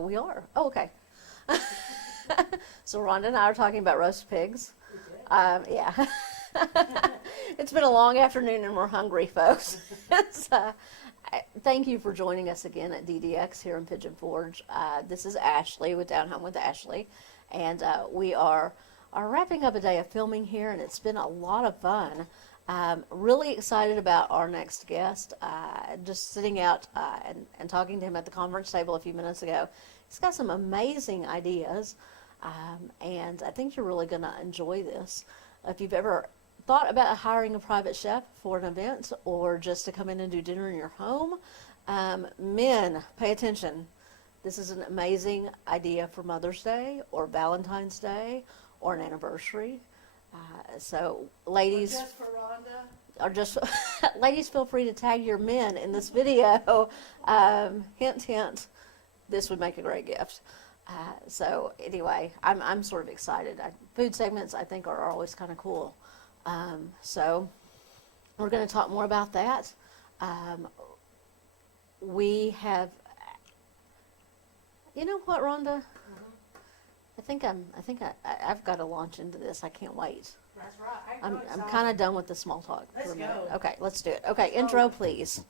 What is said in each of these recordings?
We are. Oh, okay. So Rhonda and I are talking about roast pigs. Yeah. It's been a long afternoon and we're hungry, folks. Thank you for joining us again at DDX here in Pigeon Forge. This is Ashley with Down Home with Ashley, and we are wrapping up a day of filming here, and it's been a lot of fun. Really excited about our next guest. Just sitting out and talking to him at the conference table a few minutes ago. He's got some amazing ideas, and I think you're really going to enjoy this. If you've ever thought about hiring a private chef for an event or just to come in and do dinner in your home, men, pay attention. This is an amazing idea for Mother's Day or Valentine's Day or an anniversary. So, ladies, Or just for Rhonda. or just ladies, feel free to tag your men in this video. Hint, hint. This would make a great gift. So anyway, I'm sort of excited. Food segments I think are always kind of cool. So we're going to talk more about that. We have, you know what, Rhonda? I've got to launch into this. I can't wait. That's right. I'm kind of done with the small talk Let's for a minute. go. Okay, let's do it. Okay, intro, please.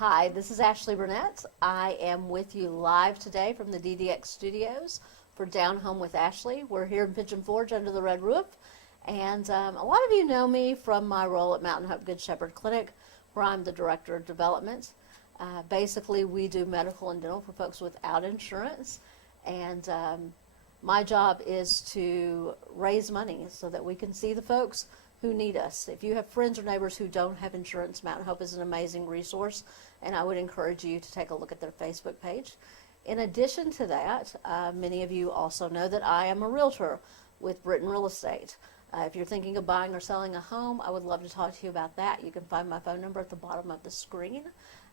Hi, this is Ashley Burnett. I am with you live today from the DDX studios for Down Home with Ashley. We're here in Pigeon Forge under the red roof, and a lot of you know me from my role at Mountain Hope Good Shepherd Clinic, where I'm the Director of Development. Basically, we do medical and dental for folks without insurance, and my job is to raise money so that we can see the folks who need us. If you have friends or neighbors who don't have insurance, Mountain Hope is an amazing resource, and I would encourage you to take a look at their Facebook page. In addition to that, many of you also know that I am a realtor with Britton Real Estate. If you're thinking of buying or selling a home, I would love to talk to you about that. You can find my phone number at the bottom of the screen.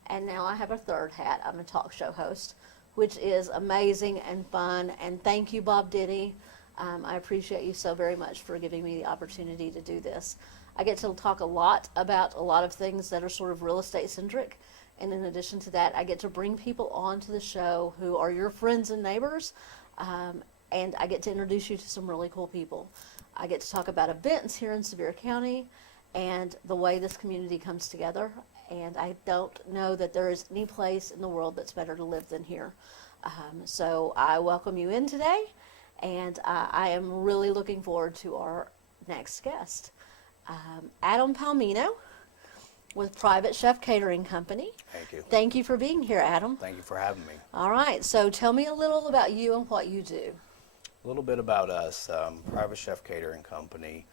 And now I have a third hat. I'm a talk show host, which is amazing and fun. And thank you, Bob Denny. I appreciate you so very much for giving me the opportunity to do this. I get to talk a lot about a lot of things that are sort of real estate centric. And in addition to that, I get to bring people onto the show who are your friends and neighbors. And I get to introduce you to some really cool people. I get to talk about events here in Sevier County and the way this community comes together. And I don't know that there is any place in the world that's better to live than here. So I welcome you in today. And I am really looking forward to our next guest, Adam Palmino with Private Chef Catering Company. Thank you. Thank you for being here, Adam. Thank you for having me. All right, so tell me a little about you and what you do. A little bit about us, Private Chef Catering Company.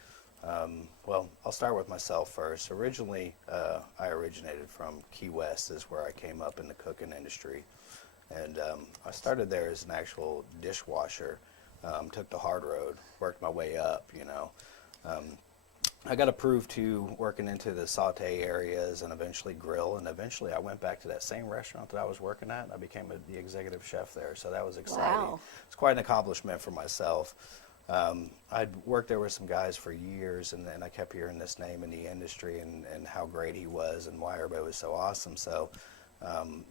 Well, I'll start with myself first. Originally, I originated from Key West, is where I came up in the cooking industry. And I started there as an actual dishwasher. Took the hard road, worked my way up, you know. I got approved to working into the saute areas and eventually grill, and eventually I went back to that same restaurant that I was working at, and I became the executive chef there, so that was exciting. Wow. It's quite an accomplishment for myself. I'd worked there with some guys for years, and then I kept hearing this name in the industry and how great he was and why everybody was so awesome. So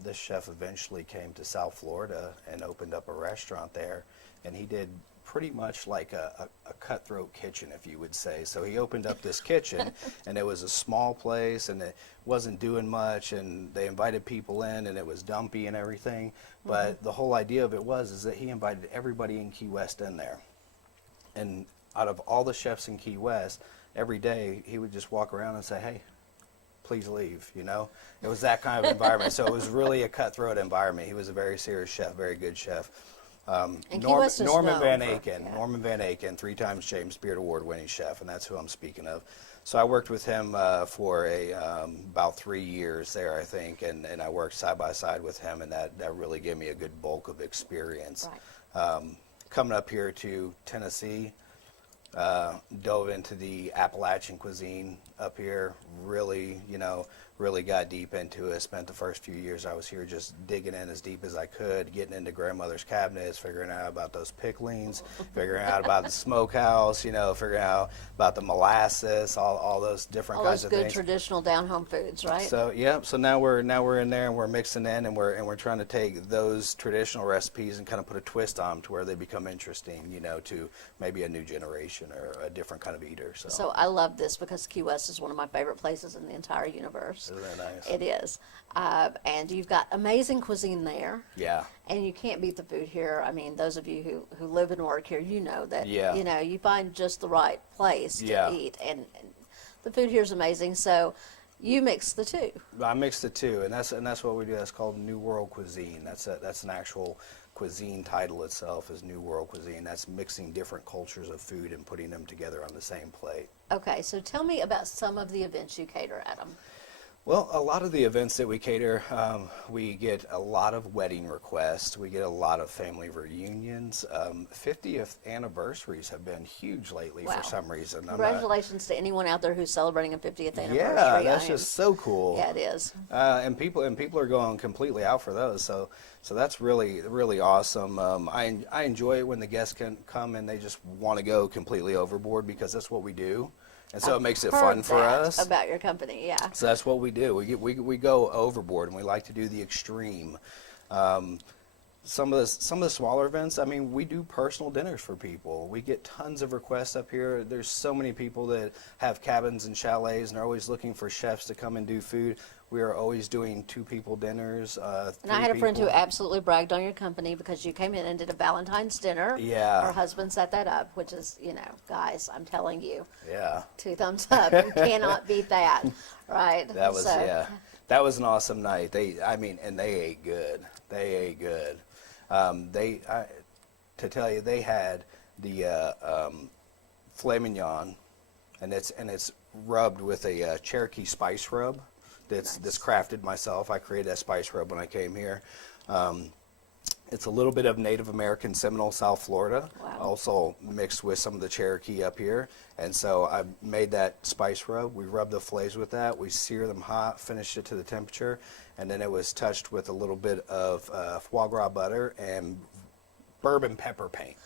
this chef eventually came to South Florida and opened up a restaurant there, and he did pretty much like a cutthroat kitchen, if you would say. So he opened up this kitchen, and it was a small place, and it wasn't doing much, and they invited people in, and it was dumpy and everything. But the whole idea of it is that he invited everybody in Key West in there. And out of all the chefs in Key West, every day he would just walk around and say, hey, please leave, you know? It was that kind of environment. So it was really a cutthroat environment. He was a very serious chef, very good chef. And Key West is Norman known Van for- Aken, yeah. Norman Van Aken, 3 times James Beard Award winning chef, and that's who I'm speaking of. So I worked with him for about 3 years there, I think, and I worked side by side with him, and that really gave me a good bulk of experience. Right. Coming up here to Tennessee, dove into the Appalachian cuisine up here, really, really got deep into it. Spent the first few years I was here just digging in as deep as I could, getting into grandmother's cabinets, figuring out about those picklings, figuring out about the smokehouse, figuring out about the molasses, all those different All kinds those of good things. traditional down-home foods, right? So yeah, so now we're in there and we're mixing in and we're trying to take those traditional recipes and kind of put a twist on them to where they become interesting, to maybe a new generation or a different kind of eater. So I love this because Key West is one of my favorite places in the entire universe. Isn't that nice? It is. And you've got amazing cuisine there. Yeah. And you can't beat the food here. I mean, those of you who live and work here, you know that, Yeah. you find just the right place Yeah. to eat. And the food here is amazing. So you mix the two. I mix the two, and that's what we do. That's called New World Cuisine. That's an actual cuisine title itself is New World Cuisine. That's mixing different cultures of food and putting them together on the same plate. Okay, so tell me about some of the events you cater at them. Well, a lot of the events that we cater, we get a lot of wedding requests. We get a lot of family reunions. 50th anniversaries have been huge lately Wow. for some reason. Congratulations to anyone out there who's celebrating a 50th anniversary. Yeah, that's I just so cool. Yeah, it is. And people are going completely out for those. So that's really really awesome. I enjoy it when the guests can come and they just want to go completely overboard because that's what we do. And so it makes it fun Heard for that us. about your company, yeah. So that's what we do. We go overboard, and we like to do the extreme. Some of the smaller events, I mean, we do personal dinners for people. We get tons of requests up here. There's so many people that have cabins and chalets, and they're always looking for chefs to come and do food. We are always doing 2-people dinners. And I had a friend who absolutely bragged on your company because you came in and did a Valentine's dinner. Yeah. Her husband set that up, which is, guys, I'm telling you, Yeah. 2 thumbs up. You cannot beat that, right? That was So, That was an awesome night. They ate good. They ate good. To tell you, they had the filet mignon, and it's rubbed with a Cherokee spice rub. That's crafted myself. I created that spice rub when I came here. It's a little bit of Native American Seminole, South Florida, Wow. also mixed with some of the Cherokee up here. And so I made that spice rub. We rubbed the fillets with that. We sear them hot, finished it to the temperature, and then it was touched with a little bit of foie gras butter and bourbon pepper paint.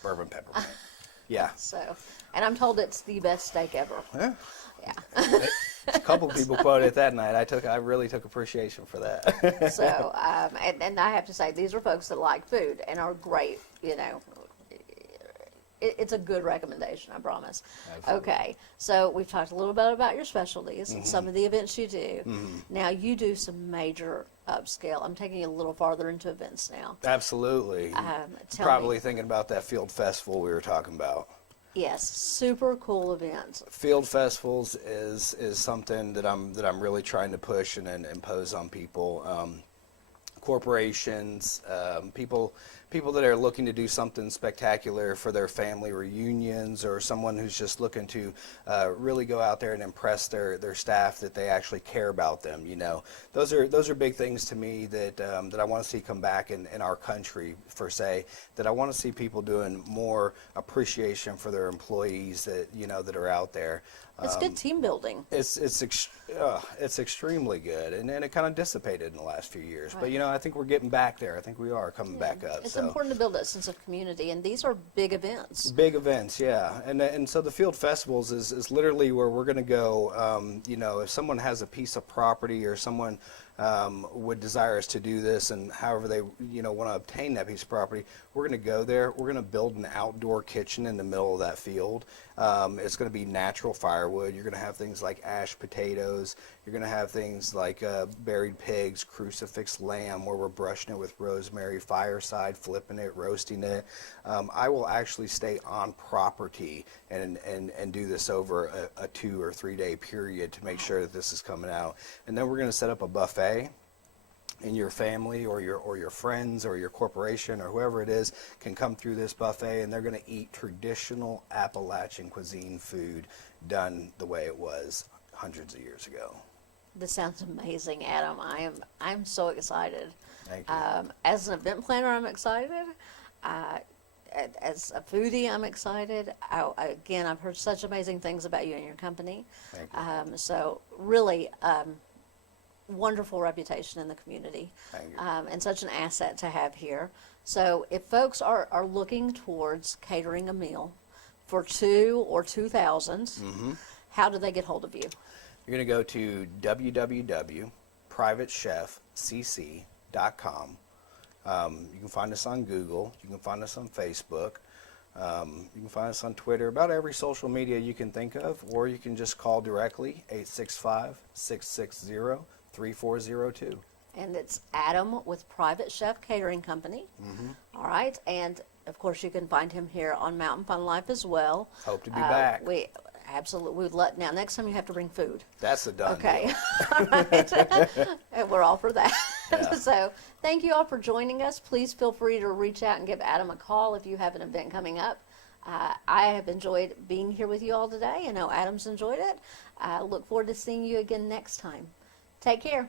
Yeah. So, and I'm told it's the best steak ever. Yeah. Yeah. A couple people quoted it that night. I really took appreciation for that. So, and I have to say, these are folks that like food and are great, It's a good recommendation, I promise. Absolutely. Okay, so we've talked a little bit about your specialties and some of the events you do. Now, you do some major upscale. I'm taking you a little farther into events now. Absolutely. Tell Probably me. thinking about that field festival we were talking about. Yes, super cool events. Field festivals is something that I'm really trying to push and impose on people. Corporations, people that are looking to do something spectacular for their family reunions, or someone who's just looking to really go out there and impress their staff that they actually care about them. Those are big things to me that I want to see come back in our country, per se. That I want to see people doing more appreciation for their employees that are out there. It's good team building. It's extremely good, and it kind of dissipated in the last few years. Right. But I think we're getting back there. I think we are coming back up. It's So important to build that sense of community, and these are big events. big events, yeah, and so the field festivals is literally where we're going to go. If someone has a piece of property or someone would desire us to do this, and however they want to obtain that piece of property, we're going to go there. We're going to build an outdoor kitchen in the middle of that field. It's going to be natural firewood. You're going to have things like ash potatoes. You're going to have things like buried pigs, crucifix lamb, where we're brushing it with rosemary, fireside, flipping it, roasting it. I will actually stay on property and do this over a 2 or 3 day period to make sure that this is coming out. And then we're going to set up a buffet, and your family or your friends or your corporation or whoever it is can come through this buffet, and they're going to eat traditional Appalachian cuisine food done the way it was hundreds of years ago. This sounds amazing, Adam. I'm so excited. Thank you. As an event planner, I'm excited. As a foodie, I'm excited. Again, I've heard such amazing things about you and your company. Thank you. So really, wonderful reputation in the community. Thank you. And such an asset to have here. So if folks are looking towards catering a meal for 2 or 2,000, how do they get hold of you? You're going to go to www.privatechefcc.com. You can find us on Google. You can find us on Facebook. You can find us on Twitter, about every social media you can think of, or you can just call directly, 865-660-3402. And it's Adam with Private Chef Catering Company. All right. And, of course, you can find him here on Mountain Fun Life as well. Hope to be back. We absolutely would let. Now, next time you have to bring food. That's a done Okay. deal. All right. And we're all for that. Yeah. So thank you all for joining us. Please feel free to reach out and give Adam a call if you have an event coming up. I have enjoyed being here with you all today. I know Adam's enjoyed it. I look forward to seeing you again next time. Take care.